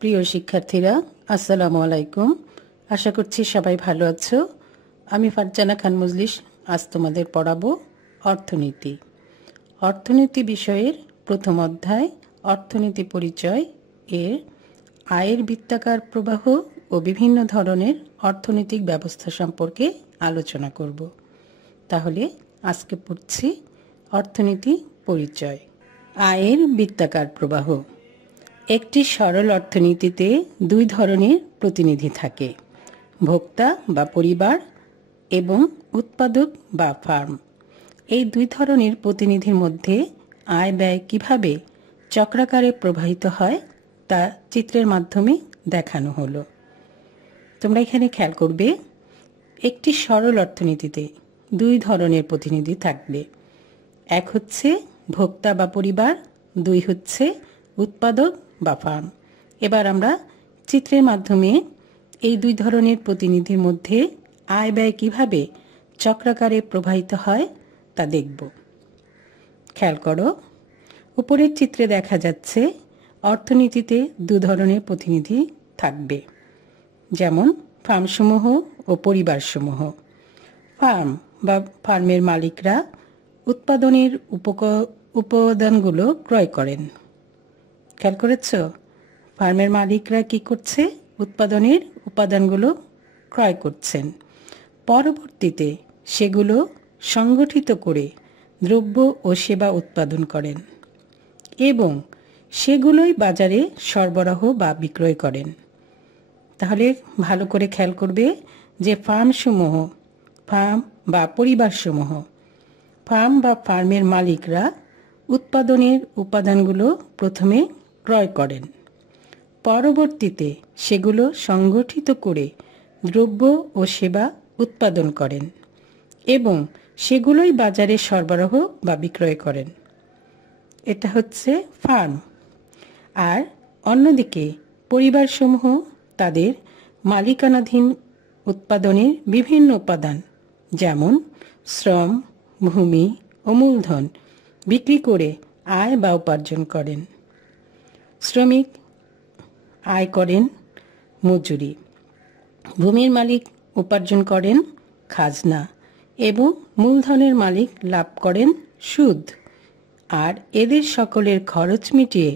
প্রিয় শিক্ষার্থীরা, আসসালামু আলাইকুম। আশা করছি সবাই ভালো আছো। আমি ফারজানা খান মজলিস আজ তোমাদের পড়াবো অর্থনীতি। অর্থনীতি বিষয়ের প্রথম অধ্যায় অর্থনীতি পরিচয় এর আয়ের বৃত্তাকার প্রবাহ ও বিভিন্ন ধরনের অর্থনৈতিক ব্যবস্থা সম্পর্কে আলোচনা করব। তাহলে আজকে পড়ছি অর্থনীতি পরিচয়। আয়ের বৃত্তাকার প্রবাহ। একটি সরল অর্থনীতিতে দুই ধরনের প্রতিনিধি থাকে, ভোক্তা বা পরিবার এবং উৎপাদক বা ফার্ম। এই দুই ধরনের প্রতিনিধির মধ্যে আয় ব্যয় কিভাবে চক্রাকারে প্রবাহিত হয় তা চিত্রের মাধ্যমে দেখানো হলো। তোমরা এখানে খেয়াল করবে, একটি সরল অর্থনীতিতে দুই ধরনের প্রতিনিধি থাকবে। এক হচ্ছে ভোক্তা বা পরিবার, দুই হচ্ছে উৎপাদক বা ফার্ম। এবার আমরা চিত্রের মাধ্যমে এই দুই ধরনের প্রতিনিধির মধ্যে আয় ব্যয় কিভাবে চক্রাকারে প্রবাহিত হয় তা দেখব। খেয়াল করো, উপরের চিত্রে দেখা যাচ্ছে অর্থনীতিতে দু ধরনের প্রতিনিধি থাকবে, যেমন ফার্মসমূহ ও পরিবারসমূহ। ফার্ম বা ফার্মের মালিকরা উৎপাদনের উপাদানগুলো ক্রয় করেন। খেয়াল করেছ, ফার্মের মালিকরা কি করছে? উৎপাদনের উপাদানগুলো ক্রয় করছেন। পরবর্তীতে সেগুলো সংগঠিত করে দ্রব্য ও সেবা উৎপাদন করেন এবং সেগুলোই বাজারে সরবরাহ বা বিক্রয় করেন। তাহলে ভালো করে খেয়াল করবে যে ফার্ম বা পরিবারসমূহ, ফার্ম বা ফার্মের মালিকরা উৎপাদনের উপাদানগুলো প্রথমে ক্রয় করেন, পরবর্তীতে সেগুলো সংগঠিত করে দ্রব্য ও সেবা উৎপাদন করেন এবং সেগুলোই বাজারে সরবরাহ বা বিক্রয় করেন। এটা হচ্ছে ফার্ম। আর অন্যদিকে পরিবারসমূহ তাদের মালিকানাধীন উৎপাদনের বিভিন্ন উপাদান, যেমন শ্রম, ভূমি ও মূলধন বিক্রি করে আয় বা উপার্জন করেন। শ্রমিক আয় করেন মজুরি, ভূমির মালিক উপার্জন করেন খাজনা এবং মূলধনের মালিক লাভ করেন সুদ। আর এদের সকলের খরচ মিটিয়ে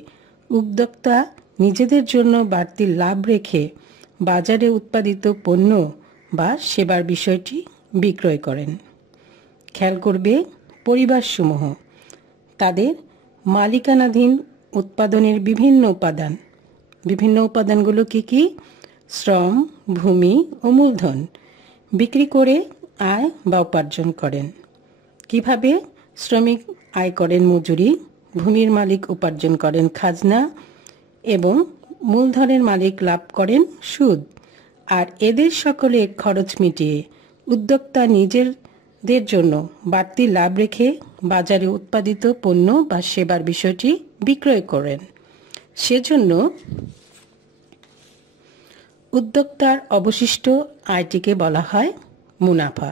উদ্যোক্তা নিজেদের জন্য বাড়তি লাভ রেখে বাজারে উৎপাদিত পণ্য বা সেবার বিষয়টি বিক্রয় করেন। খেয়াল করবে, পরিবারসমূহ তাদের মালিকানাধীন উৎপাদনের বিভিন্ন উপাদানগুলো কি? শ্রম, ভূমি ও মূলধন বিক্রি করে আয় বা উপার্জন করেন। কিভাবে? শ্রমিক আয় করেন মজুরি, ভূমির মালিক উপার্জন করেন খাজনা এবং মূলধনের মালিক লাভ করেন সুদ। আর এদের সকলের খরচ মিটিয়ে উদ্যোক্তা নিজেদের জন্য বাড়তি লাভ রেখে বাজারে উৎপাদিত পণ্য বা সেবার বিষয়টি বিক্রয় করেন। সেজন্য উদ্যোক্তার অবশিষ্ট আয়টিকে বলা হয় মুনাফা।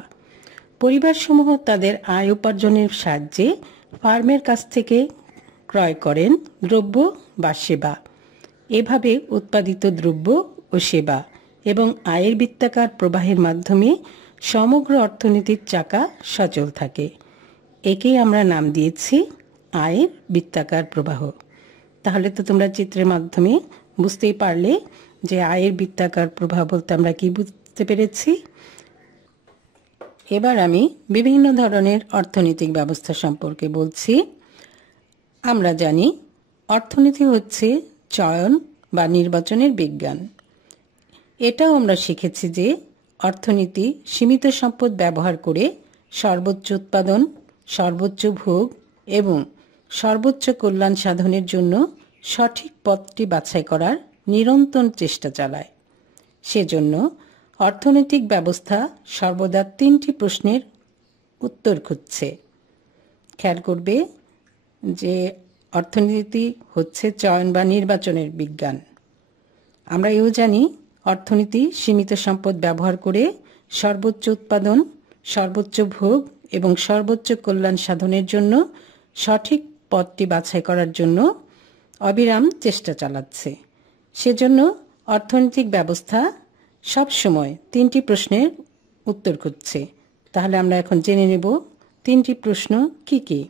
পরিবারসমূহ তাদের আয় উপার্জনের সাহায্যে ফার্মের কাছ থেকে ক্রয় করেন দ্রব্য বা সেবা। এভাবে উৎপাদিত দ্রব্য ও সেবা এবং আয়ের বৃত্তাকার প্রবাহের মাধ্যমে সমগ্র অর্থনীতির চাকা সচল থাকে। একেই আমরা নাম দিয়েছি আয়ের বৃত্তাকার প্রবাহ। তাহলে তো তোমরা চিত্রের মাধ্যমে বুঝতেই পারলে যে আয়ের বৃত্তাকার প্রবাহ বলতে আমরা কি বুঝতে পেরেছি। এবার আমি বিভিন্ন ধরনের অর্থনৈতিক ব্যবস্থা সম্পর্কে বলছি। আমরা জানি অর্থনীতি হচ্ছে চয়ন বা নির্বাচনের বিজ্ঞান। এটাও আমরা শিখেছি যে অর্থনীতি সীমিত সম্পদ ব্যবহার করে সর্বোচ্চ উৎপাদন, সর্বোচ্চ ভোগ এবং সর্বোচ্চ কল্যাণ সাধনের জন্য সঠিক পথটি বাছাই করার নিরন্তর চেষ্টা চালায়। সেজন্য অর্থনৈতিক ব্যবস্থা সর্বদা তিনটি প্রশ্নের উত্তর খুঁজছে। খেয়াল করবে যে অর্থনীতি হচ্ছে চয়ন বা নির্বাচনের বিজ্ঞান। আমরা এও জানি অর্থনীতি সীমিত সম্পদ ব্যবহার করে সর্বোচ্চ উৎপাদন, সর্বোচ্চ ভোগ এবং সর্বোচ্চ কল্যাণ সাধনের জন্য সঠিক পথটি বাছাই করার জন্য অবিরাম চেষ্টা চালাচ্ছে। সেজন্য অর্থনৈতিক ব্যবস্থা সবসময় 3টি প্রশ্নের উত্তর খুঁজছে। তাহলে আমরা এখন জেনে নেব 3টি প্রশ্ন কি কি।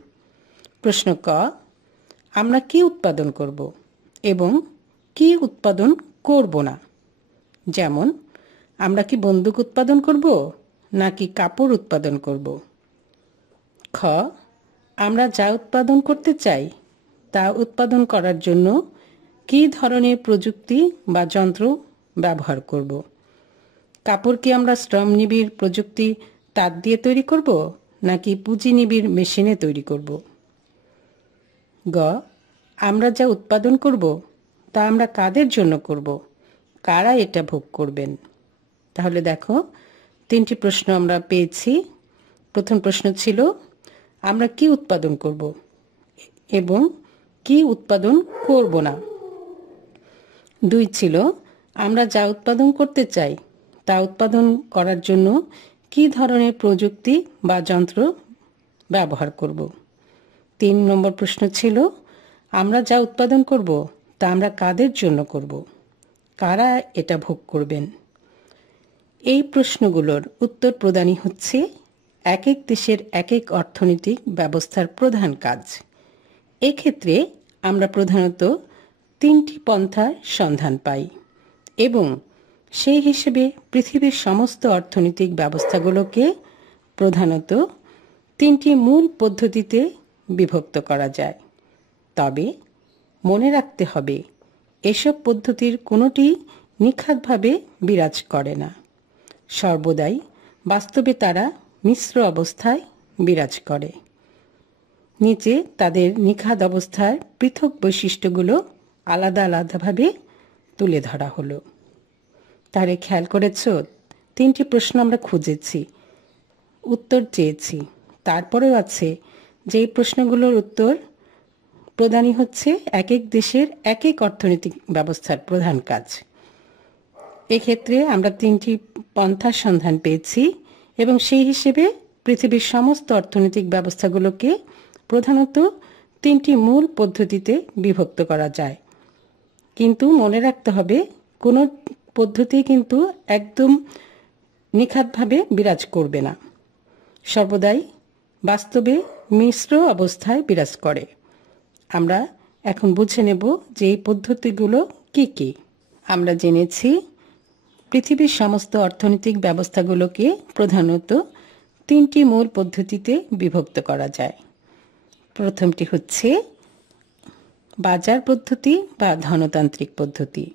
প্রশ্ন ক, আমরা কি উৎপাদন করব এবং কি উৎপাদন করব না। যেমন, আমরা কি বন্দুক উৎপাদন করব নাকি কাপড় উৎপাদন করব। খ, আমরা যা উৎপাদন করতে চাই তা উৎপাদন করার জন্য কী ধরনের প্রযুক্তি বা যন্ত্র ব্যবহার করব। কাপড় কি আমরা শ্রমনিবিড় প্রযুক্তি তাঁত দিয়ে তৈরি করব নাকি পুঁজিনিবিড় মেশিনে তৈরি করব। গ, আমরা যা উৎপাদন করব তা আমরা কাদের জন্য করব, কারা এটা ভোগ করবেন। তাহলে দেখো 3টি প্রশ্ন আমরা পেয়েছি। প্রথম প্রশ্ন ছিল আমরা কি উৎপাদন করব এবং কি উৎপাদন করব না। 2 ছিল আমরা যা উৎপাদন করতে চাই তা উৎপাদন করার জন্য কি ধরনের প্রযুক্তি বা যন্ত্র ব্যবহার করব। 3 নম্বর প্রশ্ন ছিল আমরা যা উৎপাদন করব তা আমরা কাদের জন্য করব, কারা এটা ভোগ করবেন। এই প্রশ্নগুলোর উত্তর প্রদানই হচ্ছে এক এক দেশের এক এক অর্থনৈতিক ব্যবস্থার প্রধান কাজ। এক্ষেত্রে আমরা প্রধানত 3টি পন্থার সন্ধান পাই এবং সেই হিসেবে পৃথিবীর সমস্ত অর্থনৈতিক ব্যবস্থাগুলোকে প্রধানত 3টি মূল পদ্ধতিতে বিভক্ত করা যায়। তবে মনে রাখতে হবে এসব পদ্ধতির কোনোটি নিখাতভাবে বিরাজ করে না। সর্বদাই বাস্তবে তারা মিশ্র অবস্থায় বিরাজ করে। নিচে তাদের নিখাত অবস্থার পৃথক বৈশিষ্ট্যগুলো আলাদা আলাদাভাবে তুলে ধরা হলো। তাহলে খেয়াল করেছ 3টি প্রশ্ন আমরা খুঁজেছি, উত্তর চেয়েছি, তারপরেও আছে যে এই প্রশ্নগুলোর উত্তর প্রদানই হচ্ছে এক এক দেশের এক এক অর্থনৈতিক ব্যবস্থার প্রধান কাজ। এক্ষেত্রে আমরা 3টি পন্থার সন্ধান পেয়েছি এবং সেই হিসেবে পৃথিবীর সমস্ত অর্থনৈতিক ব্যবস্থাগুলোকে প্রধানত 3টি মূল পদ্ধতিতে বিভক্ত করা যায়। কিন্তু মনে রাখতে হবে কোনো পদ্ধতি কিন্তু একদম নিখাতভাবে বিরাজ করবে না, সর্বদাই বাস্তবে মিশ্র অবস্থায় বিরাজ করে। আমরা এখন বুঝে নেব যে এই পদ্ধতিগুলো কি কি। আমরা জেনেছি পৃথিবীর সমস্ত অর্থনৈতিক ব্যবস্থাগুলোকে প্রধানত 3টি মূল পদ্ধতিতে বিভক্ত করা যায়। প্রথমটি হচ্ছে বাজার পদ্ধতি বা ধনতান্ত্রিক পদ্ধতি।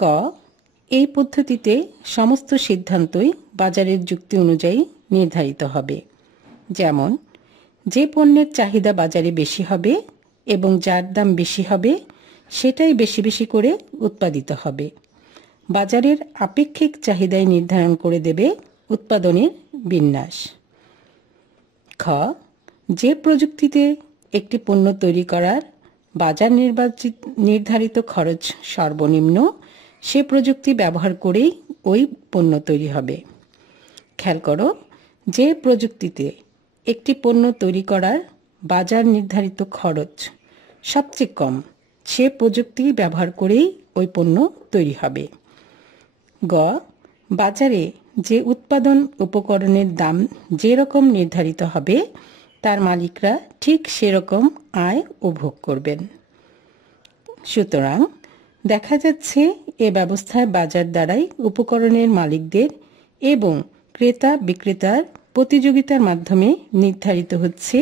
ক, এই পদ্ধতিতে সমস্ত সিদ্ধান্তই বাজারের যুক্তি অনুযায়ী নির্ধারিত হবে। যেমন, যে পণ্যের চাহিদা বাজারে বেশি হবে এবং যার দাম বেশি হবে সেটাই বেশি বেশি করে উৎপাদিত হবে। বাজারের আপেক্ষিক চাহিদাই নির্ধারণ করে দেবে উৎপাদনের বিন্যাস। খ, যে প্রযুক্তিতে একটি পণ্য তৈরি করার বাজার নির্ধারিত খরচ সর্বনিম্ন, সে প্রযুক্তি ব্যবহার করেই ওই পণ্য তৈরি হবে। খেয়াল করো, যে প্রযুক্তিতে একটি পণ্য তৈরি করার বাজার নির্ধারিত খরচ সবচেয়ে কম, সে প্রযুক্তি ব্যবহার করেই ওই পণ্য তৈরি হবে। গ, বাজারে যে উৎপাদন উপকরণের দাম যেরকম নির্ধারিত হবে তার মালিকরা ঠিক সেরকম আয় উপভোগ করবেন। সুতরাং দেখা যাচ্ছে এ ব্যবস্থায় বাজার দ্বারাই উপকরণের মালিকদের এবং ক্রেতা বিক্রেতার প্রতিযোগিতার মাধ্যমে নির্ধারিত হচ্ছে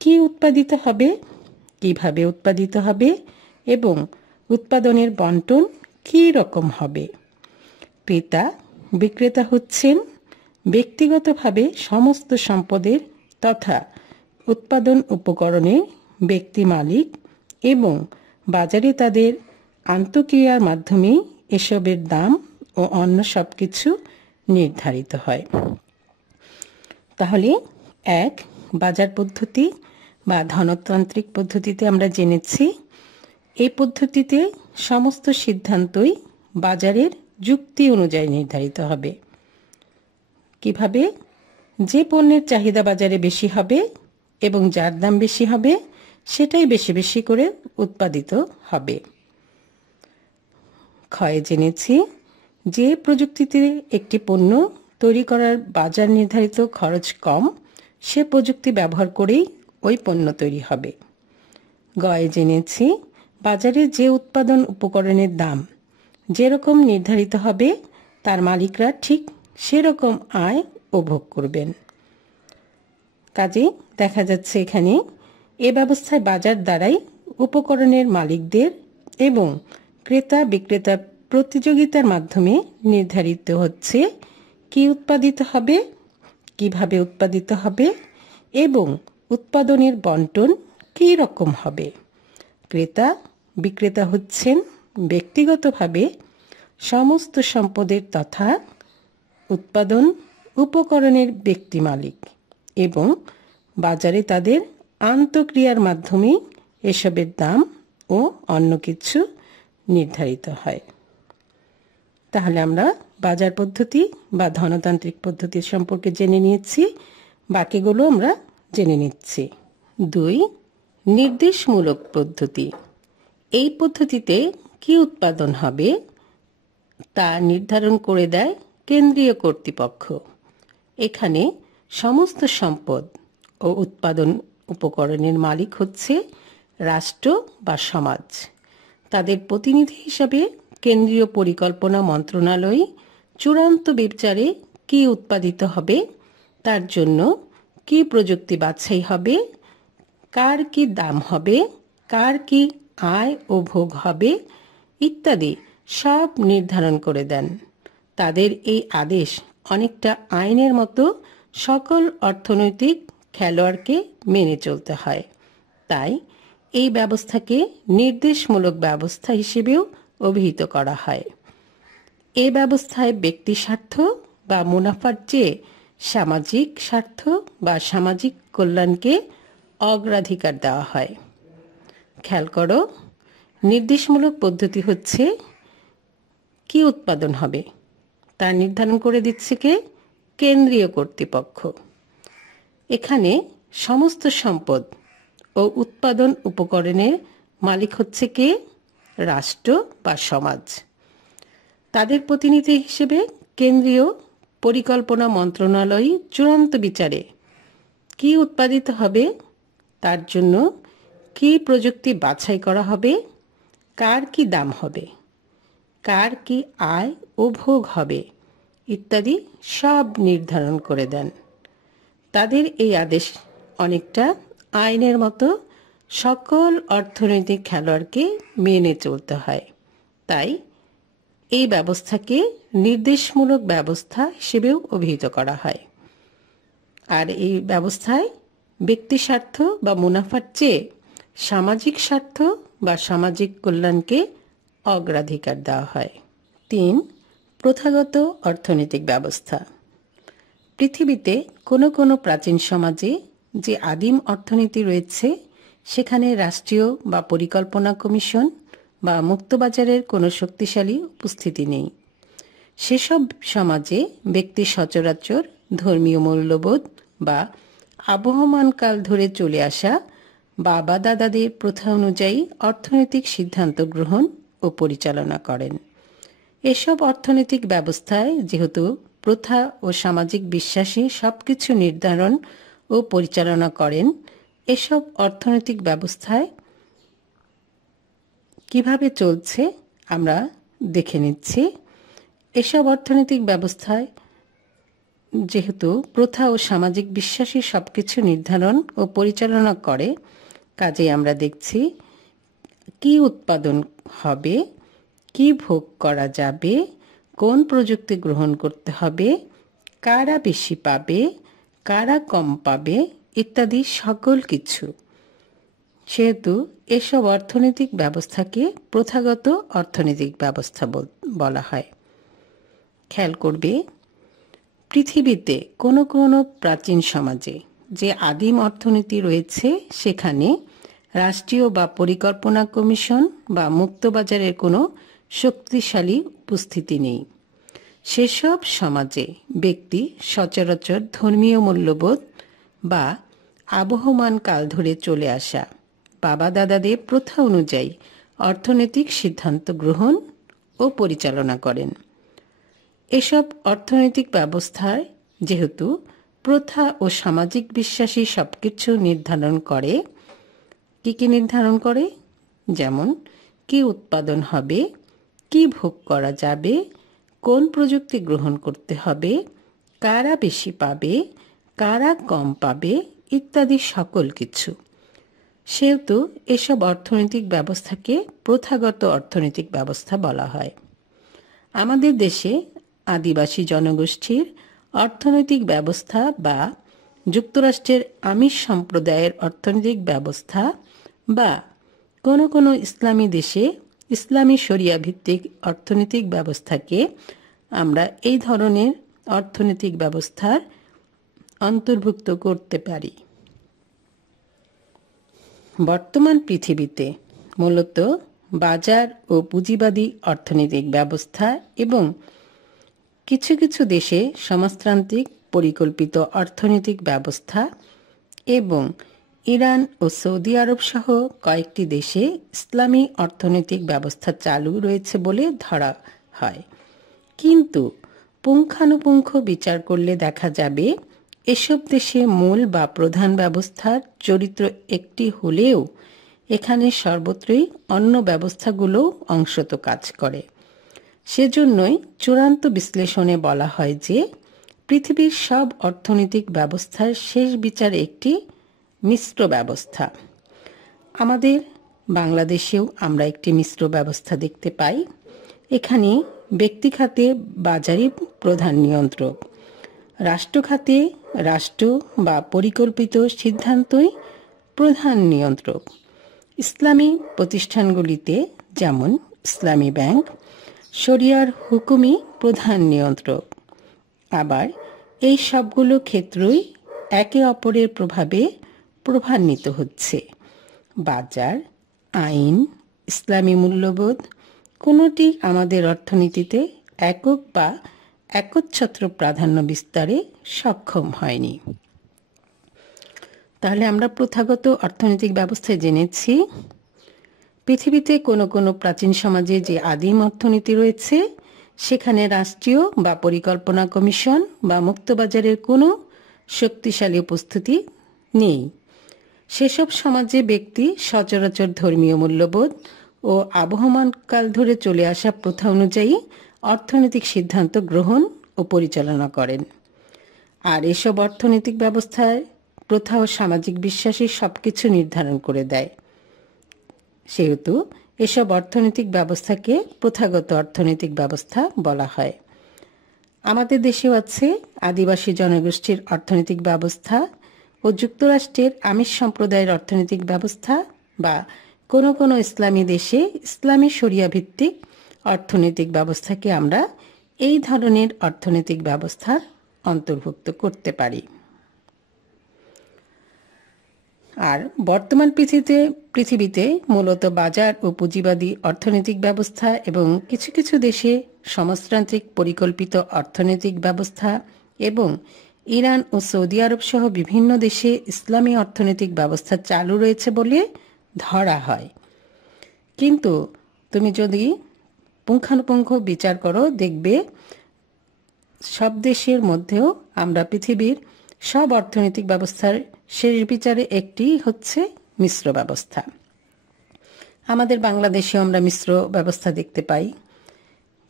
কি উৎপাদিত হবে, কিভাবে উৎপাদিত হবে এবং উৎপাদনের বণ্টন কী রকম হবে। ক্রেতা বিক্রেতা হচ্ছেন ব্যক্তিগতভাবে সমস্ত সম্পদের তথা উৎপাদন উপকরণের ব্যক্তি মালিক এবং বাজারে তাদের আন্তঃক্রিয়ার মাধ্যমে এসবের দাম ও অন্য সব কিছু নির্ধারিত হয়। তাহলে 1, বাজার পদ্ধতি বা ধনতান্ত্রিক পদ্ধতিতে আমরা জেনেছি এই পদ্ধতিতে সমস্ত সিদ্ধান্তই বাজারের যুক্তি অনুযায়ী নির্ধারিত হবে। কিভাবে? যে পণ্যের চাহিদা বাজারে বেশি হবে এবং যার দাম বেশি হবে সেটাই বেশি বেশি করে উৎপাদিত হবে। ক্ষয়ে জেনেছি যে প্রযুক্তিতে একটি পণ্য তৈরি করার বাজার নির্ধারিত খরচ কম, সে প্রযুক্তি ব্যবহার করেই ওই পণ্য তৈরি হবে। গয়ে জেনেছি বাজারে যে উৎপাদন উপকরণের দাম যেরকম নির্ধারিত হবে, তার মালিকরা ঠিক সেরকম আয় ও ভোগ করবেন। কাজেই দেখা যাচ্ছে এখানে এ ব্যবস্থায় বাজার দ্বারাই উপকরণের মালিকদের এবং ক্রেতা বিক্রেতা প্রতিযোগিতার মাধ্যমে নির্ধারিত হচ্ছে কি উৎপাদিত হবে, কিভাবে উৎপাদিত হবে এবং উৎপাদনের বন্টন কী রকম হবে। ক্রেতা বিক্রেতা হচ্ছেন ব্যক্তিগতভাবে সমস্ত সম্পদের তথা উৎপাদন উপকরণের ব্যক্তি মালিক এবং বাজারে তাদের আন্তঃক্রিয়ার মাধ্যমে এসবের দাম ও অন্য কিছু নির্ধারিত হয়। তাহলে আমরা বাজার পদ্ধতি বা ধনতান্ত্রিক পদ্ধতি সম্পর্কে জেনে নিয়েছি, বাকিগুলো আমরা জেনে নিচ্ছি। 2. নির্দেশমূলক পদ্ধতি। এই পদ্ধতিতে কি উৎপাদন হবে তা নির্ধারণ করে দেয় কেন্দ্রীয় কর্তৃপক্ষ। এখানে সমস্ত সম্পদ ও উৎপাদন উপকরণের মালিক হচ্ছে রাষ্ট্র বা সমাজ। তাদের প্রতিনিধি হিসাবে কেন্দ্রীয় পরিকল্পনা মন্ত্রণালয় চূড়ান্ত বিচারে কি উৎপাদিত হবে, তার জন্য কি প্রযুক্তি বাছাই হবে, কার কি দাম হবে, কার কি আয় ও ভোগ হবে ইত্যাদি সব নির্ধারণ করে দেন। তাদের এই আদেশ অনেকটা আইনের মতো সকল অর্থনৈতিক খেলোয়াড়কে মেনে চলতে হয়। তাই এই ব্যবস্থাকে নির্দেশমূলক ব্যবস্থা হিসেবেও অভিহিত করা হয়। এ ব্যবস্থায় ব্যক্তি স্বার্থ বা মুনাফার চেয়ে সামাজিক স্বার্থ বা সামাজিক কল্যাণকে অগ্রাধিকার দেওয়া হয়। খেয়াল করো, নির্দেশমূলক পদ্ধতি হচ্ছে কি উৎপাদন হবে তা নির্ধারণ করে দিচ্ছে কে? কেন্দ্রীয় কর্তৃপক্ষ। এখানে সমস্ত সম্পদ ও উৎপাদন উপকরণের মালিক হচ্ছে কে? রাষ্ট্র বা সমাজ। তাদের প্রতিনিধি হিসেবে কেন্দ্রীয় পরিকল্পনা মন্ত্রণালয় চূড়ান্ত বিচারে কি উৎপাদিত হবে, তার জন্য কি প্রযুক্তি বাছাই করা হবে, কার কি দাম হবে, কার কি আয় ও ভোগ হবে ইত্যাদি সব নির্ধারণ করে দেন। তাদের এই আদেশ অনেকটা আইনের মতো সকল অর্থনৈতিক খেলোয়াড়কে মেনে চলতে হয়। তাই এই ব্যবস্থাকে নির্দেশমূলক ব্যবস্থা হিসেবেও অভিহিত করা হয়। আর এই ব্যবস্থায় ব্যক্তি স্বার্থ বা মুনাফার চেয়ে সামাজিক স্বার্থ বা সামাজিক কল্যাণকে অগ্রাধিকার দেওয়া হয়। 3. প্রথাগত অর্থনৈতিক ব্যবস্থা। পৃথিবীতে কোনো কোনো প্রাচীন সমাজে যে আদিম অর্থনীতি রয়েছে, সেখানে রাষ্ট্রীয় বা পরিকল্পনা কমিশন বা মুক্তবাজারের কোনো শক্তিশালী উপস্থিতি নেই। সেসব সমাজে ব্যক্তি সচরাচর ধর্মীয় মূল্যবোধ বা আবহমানকাল ধরে চলে আসা বাবা দাদাদের প্রথা অনুযায়ী অর্থনৈতিক সিদ্ধান্ত গ্রহণ ও পরিচালনা করেন। এসব অর্থনৈতিক ব্যবস্থায় যেহেতু প্রথা ও সামাজিক বিশ্বাসী সবকিছু নির্ধারণ ও পরিচালনা করেন, এসব অর্থনৈতিক ব্যবস্থায় কিভাবে চলছে আমরা দেখে নিচ্ছি। এসব অর্থনৈতিক ব্যবস্থায় যেহেতু প্রথা ও সামাজিক বিশ্বাসী সবকিছু নির্ধারণ ও পরিচালনা করে, কাজে আমরা দেখছি কি উৎপাদন হবে, কি ভোগ করা যাবে, কোন প্রযুক্তি গ্রহণ করতে হবে, কারা বেশি পাবে, কারা কম পাবে ইত্যাদি সকল কিছু। সেহেতু এসব অর্থনৈতিক ব্যবস্থাকে প্রথাগত অর্থনৈতিক ব্যবস্থা বলা হয়। খেয়াল করবে, পৃথিবীতে কোনো কোনো প্রাচীন সমাজে যে আদিম অর্থনীতি রয়েছে, সেখানে রাষ্ট্রীয় বা পরিকল্পনা কমিশন বা মুক্তবাজারের কোনো শক্তিশালী উপস্থিতি নেই। সেসব সমাজে ব্যক্তি সচরাচর ধর্মীয় মূল্যবোধ বা আবহমান কাল ধরে চলে আসা বাবা দাদাদের প্রথা অনুযায়ী অর্থনৈতিক সিদ্ধান্ত গ্রহণ ও পরিচালনা করেন। এসব অর্থনৈতিক ব্যবস্থায় যেহেতু প্রথা ও সামাজিক বিশ্বাসী সবকিছু নির্ধারণ করে, কি নির্ধারণ করে? যেমন কি উৎপাদন হবে, কি ভোগ করা যাবে, কোন প্রযুক্তি গ্রহণ করতে হবে, কারা বেশি পাবে, কারা কম পাবে ইত্যাদি সকল কিছু। সেহেতু এসব অর্থনৈতিক ব্যবস্থাকে প্রথাগত অর্থনৈতিক ব্যবস্থা বলা হয়। আমাদের দেশে আদিবাসী জনগোষ্ঠীর অর্থনৈতিক ব্যবস্থা বা যুক্তরাষ্ট্রের আমিষ সম্প্রদায়ের অর্থনৈতিক ব্যবস্থা বা কোনো ইসলামী দেশে ইসলামী শরিয়া ভিত্তিক অর্থনৈতিক ব্যবস্থাকে আমরা এই ধরনের অর্থনৈতিক ব্যবস্থার অন্তর্ভুক্ত করতে পারি। বর্তমান পৃথিবীতে মূলত বাজার ও পুঁজিবাদী অর্থনৈতিক ব্যবস্থা এবং কিছু কিছু দেশে সমাজতান্ত্রিক পরিকল্পিত অর্থনৈতিক ব্যবস্থা এবং ইরান ও সৌদি আরব সহ কয়েকটি দেশে ইসলামী অর্থনৈতিক ব্যবস্থা চালু রয়েছে বলে ধরা হয়। কিন্তু পুঙ্খানুপুঙ্খ বিচার করলে দেখা যাবে এসব দেশে মূল বা প্রধান ব্যবস্থার চরিত্র একটি হলেও এখানে সর্বত্রই অন্য ব্যবস্থাগুলোও অংশত কাজ করে। সেজন্যই চূড়ান্ত বিশ্লেষণে বলা হয় যে পৃথিবীর সব অর্থনৈতিক ব্যবস্থার শেষ বিচার একটি মিশ্র ব্যবস্থা। আমাদের বাংলাদেশেও আমরা একটি মিশ্র ব্যবস্থা দেখতে পাই। এখানে ব্যক্তিখাতে বাজারই প্রধান নিয়ন্ত্রক, রাষ্ট্রখাতে রাষ্ট্র বা পরিকল্পিত সিদ্ধান্তই প্রধান নিয়ন্ত্রক। ইসলামী প্রতিষ্ঠানগুলিতে যেমন ইসলামী ব্যাংক, শরিয়ার হুকুমই প্রধান নিয়ন্ত্রক। আবার এই সবগুলো ক্ষেত্রই একে অপরের প্রভাবে প্রভান্বিত হচ্ছে। বাজার, আইন, ইসলামী মূল্যবোধ কোনোটি আমাদের অর্থনীতিতে একক বা একচ্ছত্র প্রাধান্য বিস্তারে সক্ষম হয়নি। তাহলে আমরা প্রথাগত অর্থনৈতিক ব্যবস্থায় জেনেছি পৃথিবীতে কোনো প্রাচীন সমাজে যে আদিম অর্থনীতি রয়েছে সেখানে রাষ্ট্রীয় বা পরিকল্পনা কমিশন বা মুক্তবাজারের কোনো শক্তিশালী উপস্থিতি নেই। সেসব সমাজে ব্যক্তি সচরাচর ধর্মীয় মূল্যবোধ ও আবহমান কাল ধরে চলে আসা প্রথা অনুযায়ী অর্থনৈতিক সিদ্ধান্ত গ্রহণ ও পরিচালনা করেন। আর এসব অর্থনৈতিক ব্যবস্থায় প্রথা ও সামাজিক বিশ্বাসই সবকিছু নির্ধারণ করে দেয়। সেহেতু এসব অর্থনৈতিক ব্যবস্থাকে প্রথাগত অর্থনৈতিক ব্যবস্থা বলা হয়। আমাদের দেশেও আছে আদিবাসী জনগোষ্ঠীর অর্থনৈতিক ব্যবস্থা ও যুক্তরাষ্ট্রের আমিষ সম্প্রদায়ের অর্থনৈতিক ব্যবস্থা বা কোনো ইসলামী দেশে ইসলামী শরিয়া ভিত্তিক অর্থনৈতিক ব্যবস্থাকে আমরা এই ধরনের অর্থনৈতিক ব্যবস্থার অন্তর্ভুক্ত করতে পারি। আর বর্তমান পৃথিবীতে মূলত বাজার ও পুঁজিবাদী অর্থনৈতিক ব্যবস্থা এবং কিছু কিছু দেশে সমাজতান্ত্রিক পরিকল্পিত অর্থনৈতিক ব্যবস্থা এবং ইরান ও সৌদি আরব সহ বিভিন্ন দেশে ইসলামী অর্থনৈতিক ব্যবস্থা চালু রয়েছে বলে ধরা হয়। কিন্তু তুমি যদি পুঙ্খানুপুঙ্খ বিচার করো দেখবে সব দেশের মধ্যেও আমরা পৃথিবীর সব অর্থনৈতিক ব্যবস্থার শেষ বিচারে একটি হচ্ছে মিশ্র ব্যবস্থা। আমাদের বাংলাদেশেও আমরা মিশ্র ব্যবস্থা দেখতে পাই।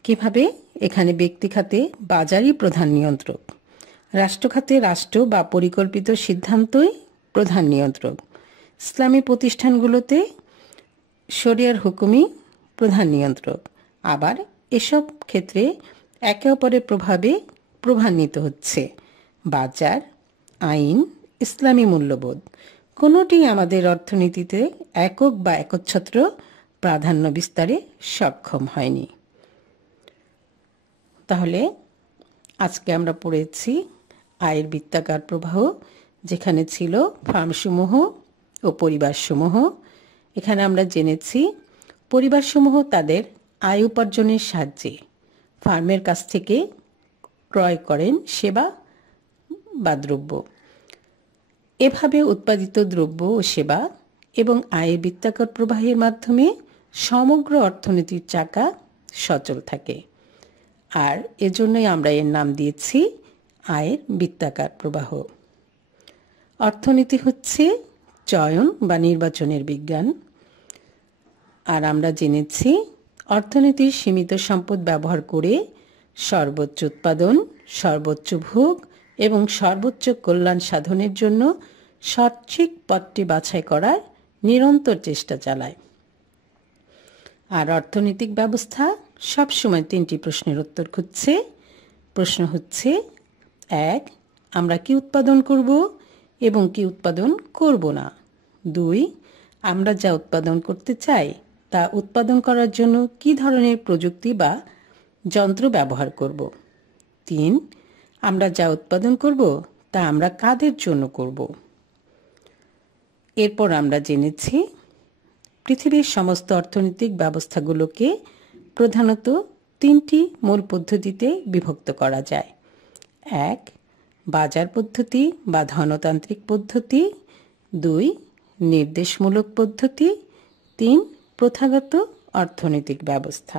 কিভাবে? এখানে ব্যক্তি খাতে বাজারই প্রধান নিয়ন্ত্রক, রাষ্ট্রখাতে রাষ্ট্র বা পরিকল্পিত সিদ্ধান্তই প্রধান নিয়ন্ত্রক, ইসলামী প্রতিষ্ঠানগুলোতে শরিয়ার হুকুমই প্রধান নিয়ন্ত্রক। আবার এসব ক্ষেত্রে একে অপরের প্রভাবে প্রভান্বিত হচ্ছে বাজার, আইন, ইসলামী মূল্যবোধ কোনোটি আমাদের অর্থনীতিতে একক বা একচ্ছত্র প্রাধান্য বিস্তারে সক্ষম হয়নি। তাহলে আজকে আমরা পড়েছি আয়ের বৃত্তাকার প্রবাহ, যেখানে ছিল ফার্মসমূহ ও পরিবারসমূহ। এখানে আমরা জেনেছি পরিবারসমূহ তাদের আয় উপার্জনের সাহায্যে ফার্মের কাছ থেকে ক্রয় করেন সেবা বা দ্রব্য। এভাবে উৎপাদিত দ্রব্য ও সেবা এবং আয়ের বৃত্তাকার প্রবাহের মাধ্যমে সমগ্র অর্থনীতির চাকা সচল থাকে। আর এজন্যই আমরা এর নাম দিয়েছি আয়ের বৃত্তাকার প্রবাহ। অর্থনীতি হচ্ছে চয়ন বা নির্বাচনের বিজ্ঞান। আর আমরা জেনেছি অর্থনীতির সীমিত সম্পদ ব্যবহার করে সর্বোচ্চ উৎপাদন, সর্বোচ্চ ভোগ এবং সর্বোচ্চ কল্যাণ সাধনের জন্য সঠিক পথটি বাছাই করার নিরন্তর চেষ্টা চালায়। আর অর্থনৈতিক ব্যবস্থা সবসময় 3টি প্রশ্নের উত্তর খুঁজছে। প্রশ্ন হচ্ছে, 1. আমরা কি উৎপাদন করব এবং কি উৎপাদন করব না। 2. আমরা যা উৎপাদন করতে চাই তা উৎপাদন করার জন্য কি ধরনের প্রযুক্তি বা যন্ত্র ব্যবহার করব। 3. আমরা যা উৎপাদন করব তা আমরা কাদের জন্য করব। এরপর আমরা জেনেছি পৃথিবীর সমস্ত অর্থনৈতিক ব্যবস্থাগুলোকে প্রধানত 3টি মূল পদ্ধতিতে বিভক্ত করা যায়। 1. বাজার পদ্ধতি বা ধনতান্ত্রিক পদ্ধতি। 2. নির্দেশমূলক পদ্ধতি। 3. প্রথাগত অর্থনৈতিক ব্যবস্থা।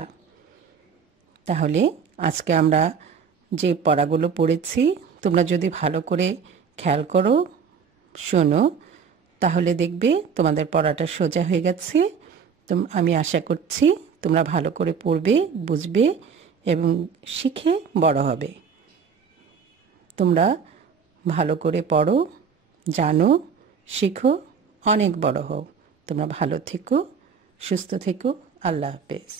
তাহলে আজকে আমরা যে পড়াগুলো পড়েছি তোমরা যদি ভালো করে খেয়াল করো, শোনো, তাহলে দেখবে তোমাদের পড়াটা সোজা হয়ে গেছে। আমি আশা করছি তোমরা ভালো করে পড়বে, বুঝবে এবং শিখে বড় হবে। তোমরা ভালো করে পড়ো, জানো, শিখো, অনেক বড় হও। তোমরা ভালো থেকো, সুস্থ থেকো। আল্লাহ হাফেজ।